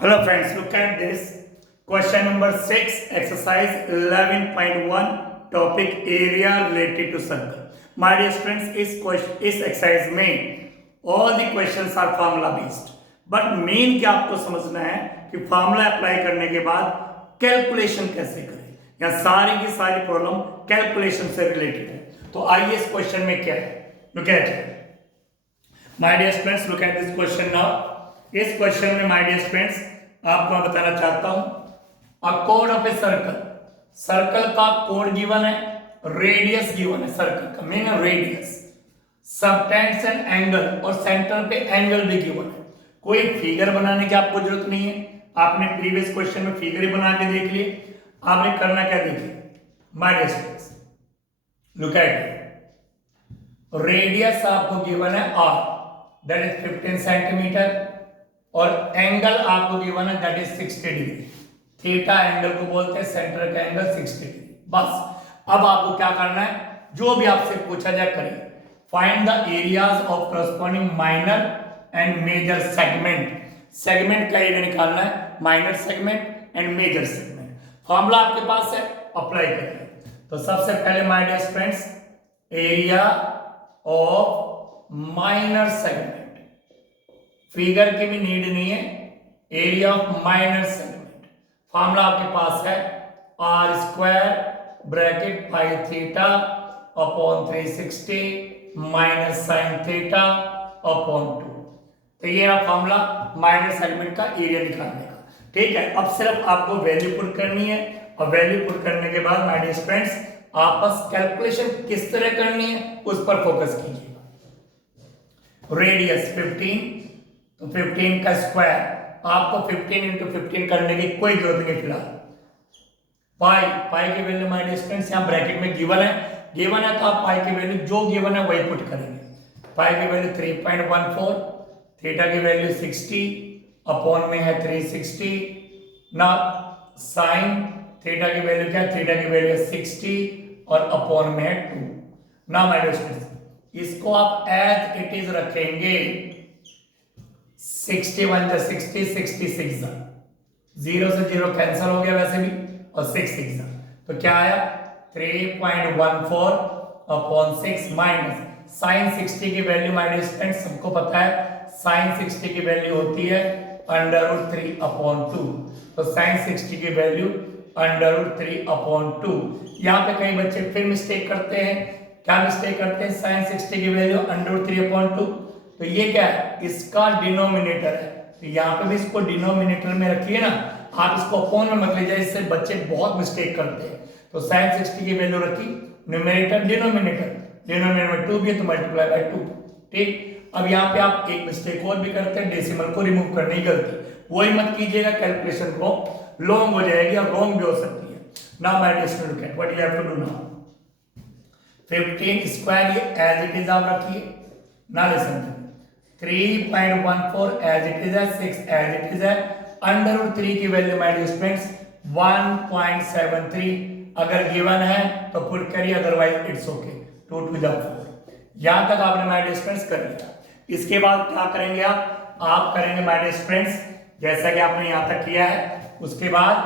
Hello friends, look at this. Question number 6, exercise 11.1, topic area related to circle. My dear students, इस exercise में all the questions are formula based. But main क्या आपको समझना है कि formula apply करने के बाद calculation कैसे करें, या सारी की सारी प्रॉब्लम calculation से related है. तो आइए इस क्वेश्चन में क्या है, look at it. My dear students, look at this question now. इस क्वेश्चन में my dear students आपको मैं बताना चाहता हूं, a code of a circle, circle का कोड गिवन है, रेडियस गिवन है, सर्कल का mean radius, subtends and angle, और सेंटर पे एंगल भी गिवन है. कोई फिगर बनाने की आपको जरूरत नहीं है, आपने प्रीवियस क्वेश्चन में फिगर ही बना के देख लिए. आपने करना क्या देखिए, my dear students, look at radius आपको गिवन है r, दैट इज 15 सेंटीमीटर, और एंगल आपको गिवन है that is 60 degree. Theta angle को बोलते हैं, सेंटर का एंगल 60 डिग्री. बस अब आपको क्या करना है, जो भी आपसे पूछा जाए करिए. Find the areas of corresponding minor and major segment. Segment का एरिया निकालना है, minor segment and major segment. Formula आपके पास है, अप्लाई करिए. तो सबसे पहले my dear friends, area of minor segment, figure की भी नीड नहीं है, area of minor segment. Formula आपके पास है r square bracket pi theta upon 360 minus sine theta upon 2. तो ये रहा फॉर्मूला माइनर सेगमेंट का एरिया निकालने का. ठीक है, अब सिर्फ आपको वैल्यू पुट करनी है, और वैल्यू पुट करने के बाद माय डियर फ्रेंड्स आपस कैलकुलेशन किस तरह करनी है उस पर फोकस कीजिएगा. रेडियस 15, तो 15 का स्क्वायर, आपको 15 इंटू 15 करने की कोई जरूरत नहीं फिलहाल. पाई, पाई की वैल्यू माय डियर स्टूडेंट्स यहां ब्रैकेट में गिवन है तो आप पाई की वैल्यू जो गिवन है वही पुट करेंगे. पाई की वैल्यू 3.14, थीटा की वैल्यू 60 अपॉन में है 360. ना साइन थीटा की वैल्यू क्या है, थीटा की वैल्यू 60 और अपॉन में है 2. ना माय डियर स्टूडेंट्स इसको आप एज इट इज रखेंगे. 61 जा 60, 66 जा, 0 से 0 कैंसिल हो गया वैसे भी, और 6 6 जा, तो क्या आया 3.14 अपॉन 6 माइनस साइन 60 की वैल्यू माय डियर स्टूडेंट्स सबको पता है, साइन 60 की वैल्यू होती है √3 अपॉन 2. तो साइन 60 की वैल्यू √3 अपॉन 2. यहाँ पे कई बच्चे फिर मिस्टेक करते हैं. क्या मिस्टेक करते हैं, साइन 60 की वैल्यू √3 अपॉन 2, तो ये क्या है, इसका डिनोमिनेटर है, तो यहाँ पे भी इसको डिनोमिनेटर में रखिए ना, आप इसको अपॉन में मत लीजिए, इससे बच्चे बहुत मिस्टेक करते हैं. तो साइन 60 की वैल्यू रखी, न्यूमरेटर डिनोमिनेटर में 2 भी है तो मल्टीप्लाई बाय 2. ठीक, अब यहाँ पे आप एक मिस्टेक और भी करते हैं, डेसिमल को रिमूव करने की गलती, वही मत कीजिएगा, कैलकुलेशन को लॉन्ग हो जाएगी और रॉन्ग भी हो सकती है. Now my dear student, look at what you have to do now. 15 square ये एज इट इज आप रखिए. ना लिसन, 3.14 एज इट इज है, 6 एज इट इज है, √3 की वैल्यू माय डियर स्टूडेंट्स 1.73 अगर गिवन है तो पुट करिए, otherwise it's okay. 2 to the 4. यहां तक आपने माय डियर स्टूडेंट्स कर लिया. इसके बाद क्या करेंगे आप करेंगे माय डियर स्टूडेंट्स जैसा कि आपने यहां तक किया है, उसके बाद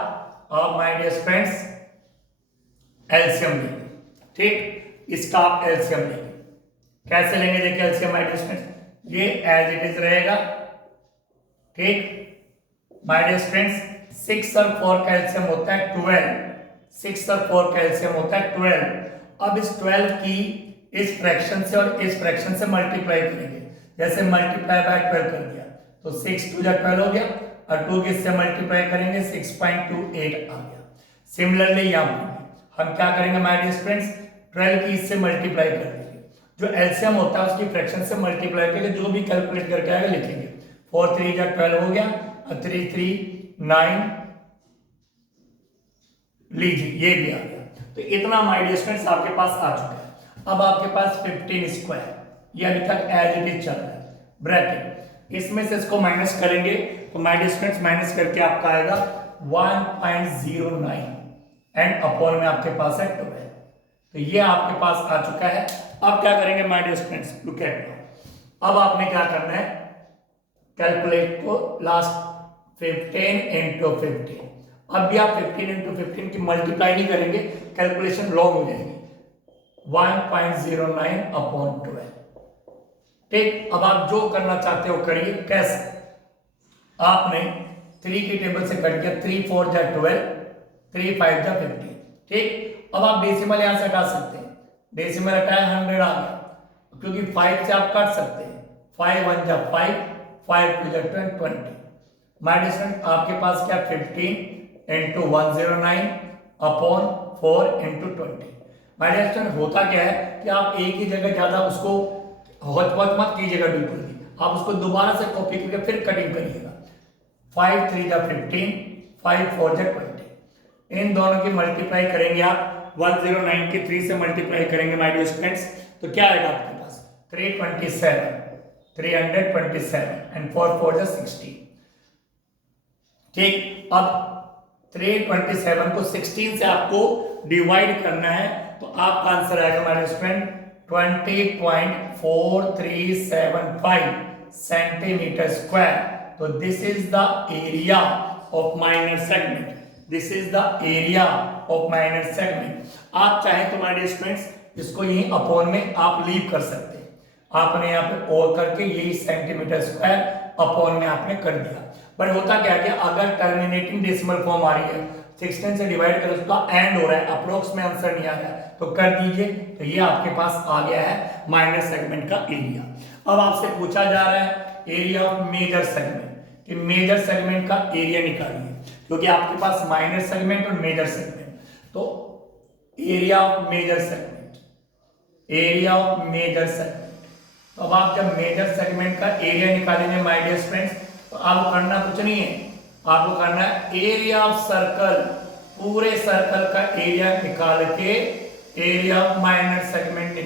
आप माय डियर स्टूडेंट्स एलसीएम लेंगे. ठीक, इसका आप एलसीएम लेंगे. कैसे लेंगे देखिए एलसीएम माय डियर स्टूडेंट्स, ये एज इट इज रहेगा. ठीक, माय डियर स्टूडेंट्स 6 और 4 का एलसीएम होता है 12. 6 और 4 का एलसीएम होता है 12. अब इस 12 की इस फ्रैक्शन से और इस फ्रैक्शन से मल्टीप्लाई करेंगे. जैसे मल्टीप्लाई बाय 12 कर दिया तो 6 2 जा 12 हो गया, और 2 के इससे मल्टीप्लाई करेंगे 6.28 आ गया. सिमिलरली यहाँ पर हम क्या करेंगे माय डियर स्टूडेंट्स, 12 की इससे मल्टीप्लाई कर देंगे, जो एलसीएम होता है उसकी फ्रैक्शन से मल्टीप्लाई करके जो भी कैलकुलेट करके आएगा लिखेंगे. 4 3 जा 12 हो गया, और 3 3 9 लीजिए ये भी आ गया. तो इतना माय डियर स्टूडेंट्स आपके पास आ चुका है. अब आपके पास 15 स्क्वायर ये अभी तक एज इट इज चल रहा है, ब्रैकेट इसमें से इसको माइनस करेंगे तो माय डियर स्टूडेंट्स माइनस करके आपका आएगा 1.09 एंड अपॉन में आपके पास है 12. तो ये आपके पास आ चुका है. अब क्या करेंगे my dear students, look at now. अब आपने क्या करना है, कैलकुलेट को लास्ट 15 इंटू 15। अब भी आप 15 इंटू 15 की मल्टीप्लाई नहीं करेंगे, कैलकुलेशन लॉन्ग हो जाएगी। 1.09 अपॉन 12। ठीक, अब आप जो करना चाहते हो करिए। कैसे? आपने 3 की टेबल से कट किया, 3 4 जा 12, 3 5 जा 15। ठीक, अब आप डेसिमल यहां से हटा सकते हैं, डेसिमल हटाया 100 आ गया, क्योंकि 5 से आप काट सकते हैं। 5 1 जा 5, 5 2 जा 20। माय डियर स्टूडेंट, आपके पास क्या 15 into 109 upon 4 into 20। My dear student, होता क्या है कि आप एक ही जगह ज्यादा उसको होच-पोच मत कीजिएगा बिल्कुल भी, आप उसको दोबारा से कॉपी करके फिर कटिंग करिएगा। 5 3 जा 15, 5 4 जा 20। इन दोनों की मल्टीप्लाई करेंगे आप, 109 की 3 से मल्टीप्लाई करेंगे माय डियर स्टूडेंट्स, तो क्या आएगा आपके पास 327, 327 एंड 4 4 जा 60। ठीक, अब 327 को 16 से आपको डिवाइड करना है, तो आपका आंसर आएगा हमारे स्टूडेंट 20.4375 सेंटीमीटर स्क्वायर। तो this is the area of minor segment, this is the area of minor segment. आप चाहें तो हमारे स्टूडेंट्स इसको यही अपॉन में आप लीव कर सकते हैं, आपने यहाँ पे और करके यही सेंटीमीटर स्क्वायर अपॉन में आपने कर दिया। बट होता क्या है, अगर टर्मिनेटिंग डेसिमल फॉर्म आ रही है, 16 से डिवाइड कर उसका एंड हो रहा है, अप्रोक्स में आंसर नहीं आ रहा है, तो कर दीजिए। तो ये आपके पास आ गया है माइनर सेगमेंट का एरिया। अब आपसे पूछा जा रहा है एरिया ऑफ मेजर सेगमेंट, कि मेजर सेगमेंट का एरिया निकालिए, क्योंकि आपके पास माइनर सेगमेंट और मेजर सेगमेंट। तो area of major segment, area of major segment. तो अब आप जब मेजर सेगमेंट का एरिया निकालेंगे माय डियर फ्रेंड्स, तो आपको करना कुछ नहीं है, आपको करना है एरिया ऑफ सर्कल, पूरे सर्कल का एरिया निकाल के एरिया ऑफ माइनर सेगमेंट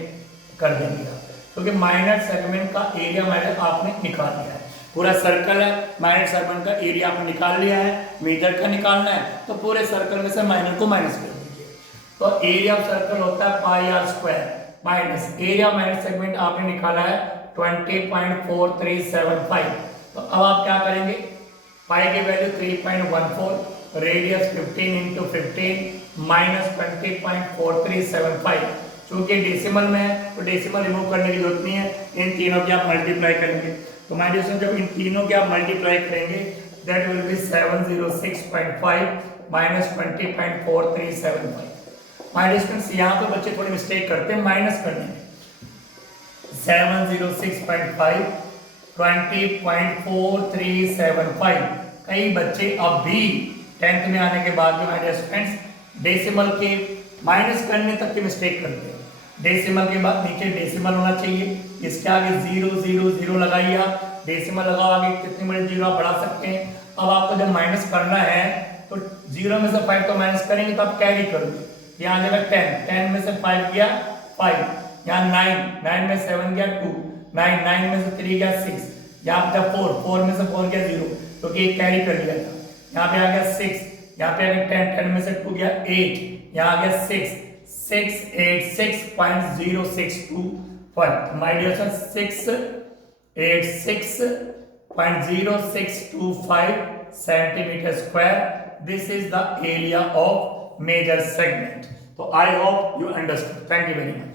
कर देंगे आप, क्योंकि माइनर सेगमेंट का एरिया आपने निकाल लिया है। पूरा सर्कल है, माइनर सेगमेंट का एरिया आपने निकाल लिया है, मेजर का निकालना है, तो पूरे सर्कल में से माइनर को माइनस कर दीजिए। तो एरिया ऑफ सर्कल होता है pi r square minus area of minor segment आपने निकाला है 20.4375। तो अब आप क्या करेंगे, पाई की वैल्यू 3.14, रेडियस 15 इंटू 15 माइनस 20.4375। चूंकि डेसिमल में है तो डेसिमल रिमूव करने की जरूरत नहीं है, इन तीनों की आप मल्टीप्लाई करेंगे। तो माय डियर स्टूडेंट, जब इन तीनों की आप मल्टीप्लाई करेंगे that will be 706.5 minus 20.4375। My dear students, यहाँ पे बच्चे थोड़ी मिस्टेक करते हैं माइनस करने में। 706.5 20.4375। कई बच्चे अब भी 10th में आने के बाद में माय डियर स्टूडेंट्स डेसिमल के माइनस करने तक की मिस्टेक करते हैं। डेसिमल के बाद नीचे डेसिमल होना चाहिए, इसके आगे 0 0 0 लगाइए आप, डेसिमल लगाओ, आगे कितने बड़े जीरो आप बढ़ा सकते हैं। अब आपको जब माइनस करना है तो 0 में से 5 तो माइनस करेंगे तो आप कैरी करोगे, यहाँ जगह 10 में से 5 गया 5, यहाँ 9 में 7 गया 2, 9 में से 3 गया 6, यहाँ पे 4 में से 4 गया 0, क्योंकि एक कैरी कर लिया था। यहाँ पे आ गया 6, यहाँ पे आ गया 10 में से 2 गया 8, यहाँ आ गया 686.0625। My dear son 686.0625 centimetre square. This is the area of major segment. तो I hope you understand. Thank you very much.